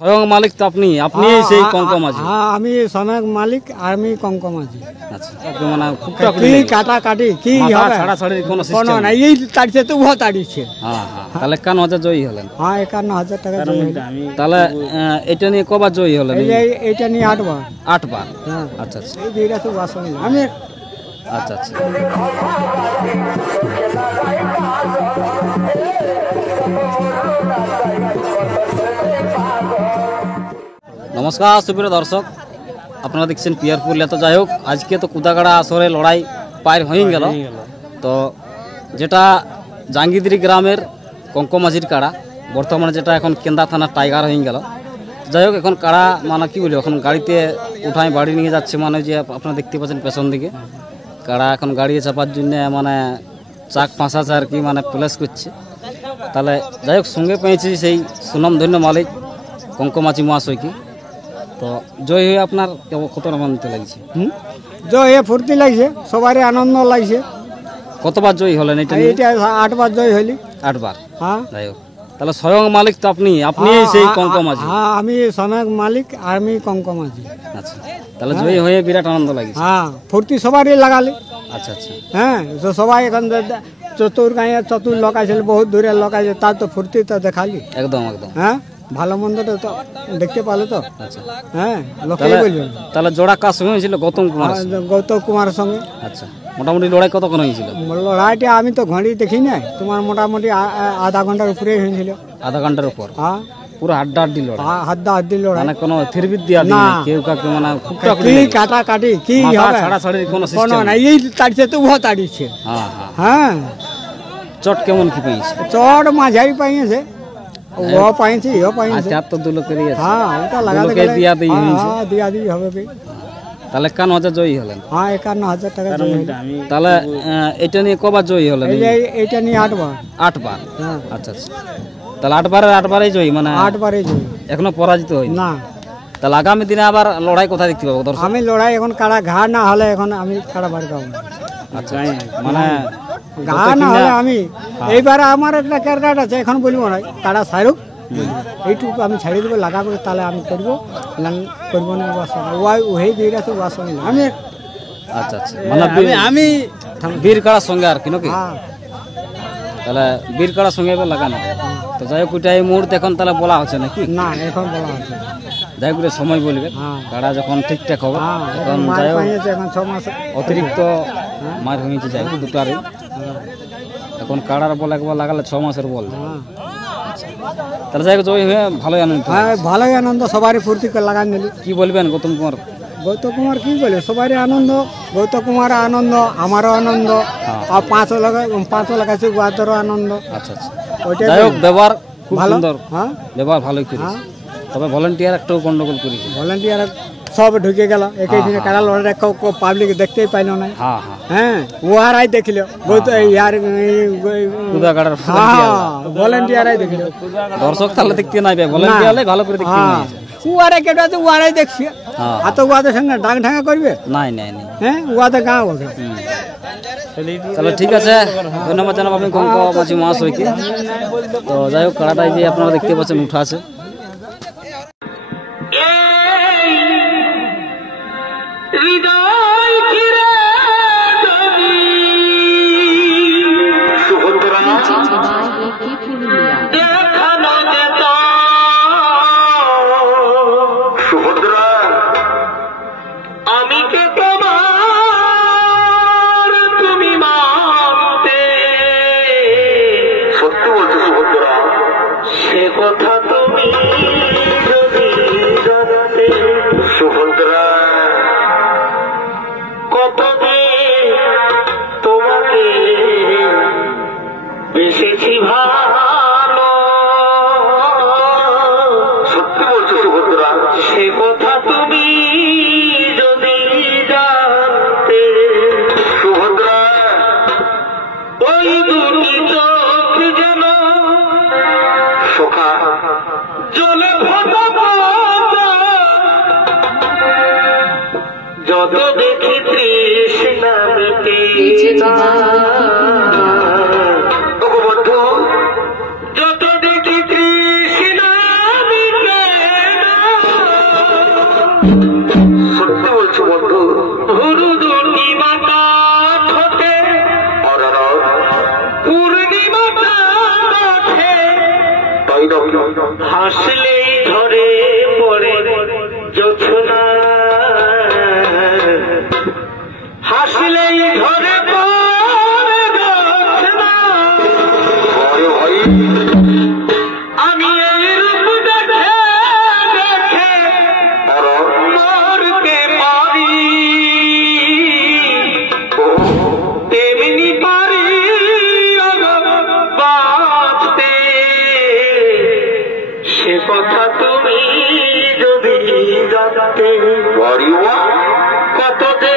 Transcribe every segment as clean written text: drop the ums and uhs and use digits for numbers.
স্বয়ং মালিক তো আপনি সেই কঙ্কমাঝি। হ্যাঁ, আমি স্বয়ং মালিক আর আমি কঙ্কমাঝি। আচ্ছা, মানে কি কাটাকাটি কি হবে ছাড়াছাড়ির কোনো কোনো সিস্টেম নাই, এই তাড়িয়েছে তো উহা তাড়িয়েছে। হ্যাঁ, তাহলে 51,000 জয়ী হলেন। হ্যাঁ, 51,000 টাকা জয়ী হলো। তাহলে এটা নিয়ে কবার জয়ী হলেন? এইটা নিয়ে 8 বার। 8 বার। হ্যাঁ, আচ্ছা আচ্ছা এই দুইটা তো বাসন আমি। আচ্ছা আচ্ছা। নমস্কার সুপ্রিয় দর্শক, আপনারা দেখছেন পিয়ার পুরুলিয়া। তো যাই হোক, আজকে তো কুদাগাড়া আসরে লড়াই পার হয়ে গেল। তো যেটা জাঙ্গিদিরি গ্রামের কঙ্কমাঝির কাড়া, বর্তমানে যেটা এখন কেন্দা থানার টাইগার হয়ে গেল। যাই হোক, এখন কাড়া মানে কি বলি, এখন গাড়িতে উঠায় বাড়ি নিয়ে যাচ্ছে। মানে যে আপনারা দেখতে পাচ্ছেন পেছন দিকে কাড়া এখন গাড়ি চাপার জন্য মানে চাক ফাঁসাছে আর কি, মানে প্লেস করছে। তাহলে যাই হোক, সঙ্গে পেয়েছি সেই সুনামধন্য মালিক কঙ্কমাঝি মহাশয়কে। তো জয় হয়ে আপনার কতটা আনন্দ লাগছে? জয় হয়ে ফুর্তি লাগছে, সবারই আনন্দ লাগছে। কতবার জয়ী হলেন? এটা 8 বার জয় হলি। 8 বার। হ্যাঁ, যাই হোক, তাহলে স্বয়ং মালিক তো আপনি সেই কঙ্কমাঝি। হ্যাঁ, আমি স্বয়ং মালিক আর আমি কঙ্কমাঝি। আচ্ছা, তাহলে জয়ী হয়ে বিরাট আনন্দ লাগছে। হ্যাঁ, ফুর্তি সবারই লাগালি। আচ্ছা আচ্ছা। হ্যাঁ, তো সবাই এখন চতুর গাঁয়ে চতুর লোক আছে, বহুত দূরের লোক আছে, তার তো ফুর্তি তো দেখালি। একদম একদম। হ্যাঁ, ভালো মন্দটা তো দেখতে পালো তো। আচ্ছা, হ্যাঁ, লোকেই বলবে। তাহলে জোড়া কার সঙ্গে হয়েছিল? গৌতম কুমারের সঙ্গে। আচ্ছা, মোটামুটি লড়াই কতক্ষণ হয়েছিল? লড়াইটা আমি তো ঘড়ি দেখি নাই, তোমার মোটামুটি আধা ঘন্টার উপরে হয়েছিল। আধা ঘন্টার উপর? হ্যাঁ, পুরো হাড্ডাহাড্ডি লড়াই। হাড্ডাহাড্ডি লড়াই, মানে কোনো থিরবিদ দিয়া না, কেউ কাকে মানে কি কাটাকাটি কি হবে ছাড়াছাড়ির কোনো কোনো সিস্টেম নাই, এই তাড়িয়েছে তো উহা তাড়িয়েছে। হ্যাঁ হ্যাঁ। হ্যাঁ, চট কেমন কি পেয়েছে? চট মাঝারি পাইছে, ও পাইছে ইও পাইছে। চার তো 2 লোকেরই আছে। হ্যাঁ, ওটা লাগাতে গেলে দিয়া দিই হইছে। হ্যাঁ, দিয়া দিই হবে বে। তাহলে 51,000 জয়ী হলেন। হ্যাঁ, 51,000 টাকা জয়ী হলো। তাহলে এটা নিয়ে কবার জয়ী হলেন? এইটা নিয়ে 8 বার। 8 বার। হ্যাঁ, আচ্ছা আচ্ছা। তাহলে 8 বারেই জয়ী, মানে 8 বারে জয়ী, এখনো পরাজিত হয়নি না। তাহলে আগামী দিনে আবার লড়াই কোথায় দেখতে পাবো দর্শক? আমি লড়াই এখন কাড়া ঘা না হলে এখন আমি কাড়া বার পাবো না। আচ্ছা, মানে ঘা না হলে আমি এইবারে আমার একটা ক্যারকাট আছে, এখন বলবো না, কাড়া ছাড়ুক, এইটুকু আমি ছাড়িয়ে দেবো লাগা করে, তাহলে আমি করবো, করবো না বাসন ওই বিয়েটা তো বাসন আমি। আচ্ছা আচ্ছা, মানে আমি বীর কাড়ার সঙ্গে আর কি নাকি? তাহলে বীর কাড়ার সঙ্গে এবার লাগানো। তো যাই হোক, ওইটা এই মুহূর্তে এখন তাহলে বলা হচ্ছে নাকি? না, এখন বলা হচ্ছে। যাই হোক, সময় বলবে কাড়া যখন ঠিকঠাক হবে। এখন যাই হোক, এখন 6 মাস অতিরিক্ত মার হয়েছে, যাই হোক দুটারই। এখন কাড়ার বল একবার লাগালে 6 মাসের বল। তাহলে যাই হোক, জয় হয়ে ভালোই আনন্দ। হ্যাঁ, ভালোই আনন্দ, সবারই ফুর্তি করে লাগান দিলি। কি বলবেন গৌতম কুমার? গৌতম কুমার কি বলে, সবারই আনন্দ, গৌতম কুমার আনন্দ, আমারও আনন্দ, আর 5 লাগাইছে গুয়াদেরও আনন্দ। আচ্ছা আচ্ছা, যাই হোক, ব্যবহার খুব সুন্দর। হ্যাঁ, ব্যবহার ভালোই করেছে। তবে ভলেন্টিয়ার একটু গন্ডগোল করেছে। ভলেন্টিয়ার সব ঢুকে গেল একই দিনে, কারা লড়াই পাবলিক দেখতেই পাইল না। হ্যাঁ হ্যাঁ, হ্যাঁ, ওহারাই দেখিল ভলেন্টিয়ারাই দেখিল। দর্শক তাহলে দেখতে নাই, ভলেন্টিয়ার ভালো করে দেখতে নাই। উয়ারাই কেটে আছে, উয়ারাই দেখছি। আর তো উয়াদের সঙ্গে ডাং ঢাঙ্গা করবে? নাই নাই নাই। হ্যাঁ, উয়াদের গাঁ বসে। তাহলে ঠিক আছে, ধন্যবাদ জানাবো আপনি কঙ্কমাঝি মহাশয়কে। তো যাই হোক, কাড়াটাই যে আপনারা দেখতে পাচ্ছেন উঠা আছে। যত দেখি তৃষ্ণা মিটে না, বন্ধু, যত দেখি তৃষ্ণা মিটে হাসলেই ধরে পড়ে জোছনা, হাসলেই ধরে পড়ে জোছনা। আমি এই রূপ দেখে দেখে মরতে পারি, তেমনি পারি বাঁচতে। সে কথা তুমি যদি জানতে, কত যে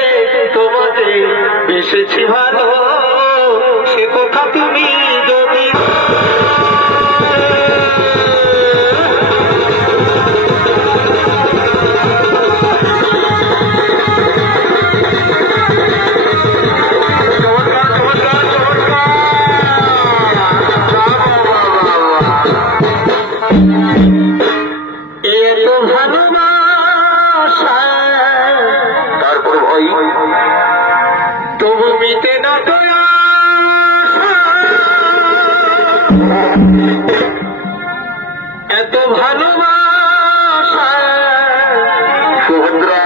তোমাদের বেসেছি ভালো, সে কথা তুমি যদি তারপর ভাই তবু মিটে না তো এত ভালোবাসা সুভদ্রা,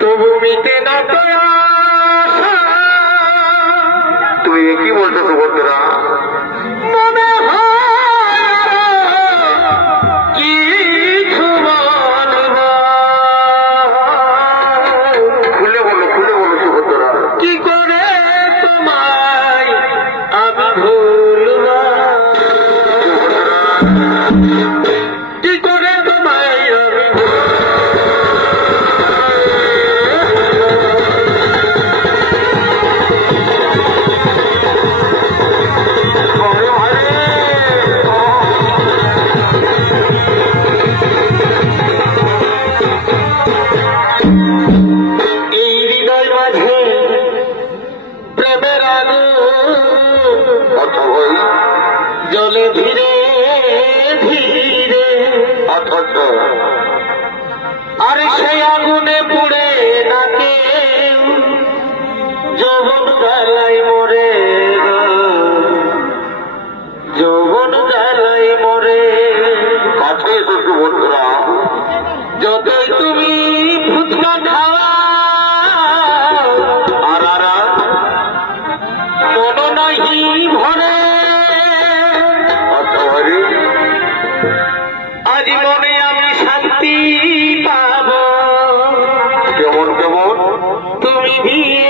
তবু মিটে না তো। তুমি কি বলছো সুভদ্রা? মনে কি করে তোমায় আমি ভুলবো, কি করে তোমায় আমি এই হৃদয় মাঝে প্রেমের আগুন জলে ধীরে ধীরে, অথচ আর সেই আগুনে পুড়ে না কেউ, যৌবন জ্বালাই মরে, যৌবন জ্বালাই মরে। কাছে এসো সুভদ্রা, যতই তুমি ফুচকা খাওয়া আর মন নাহি ভরে, আজ মনে আমি শান্তি পাব। কেমন কেমন তুমি বিয়ে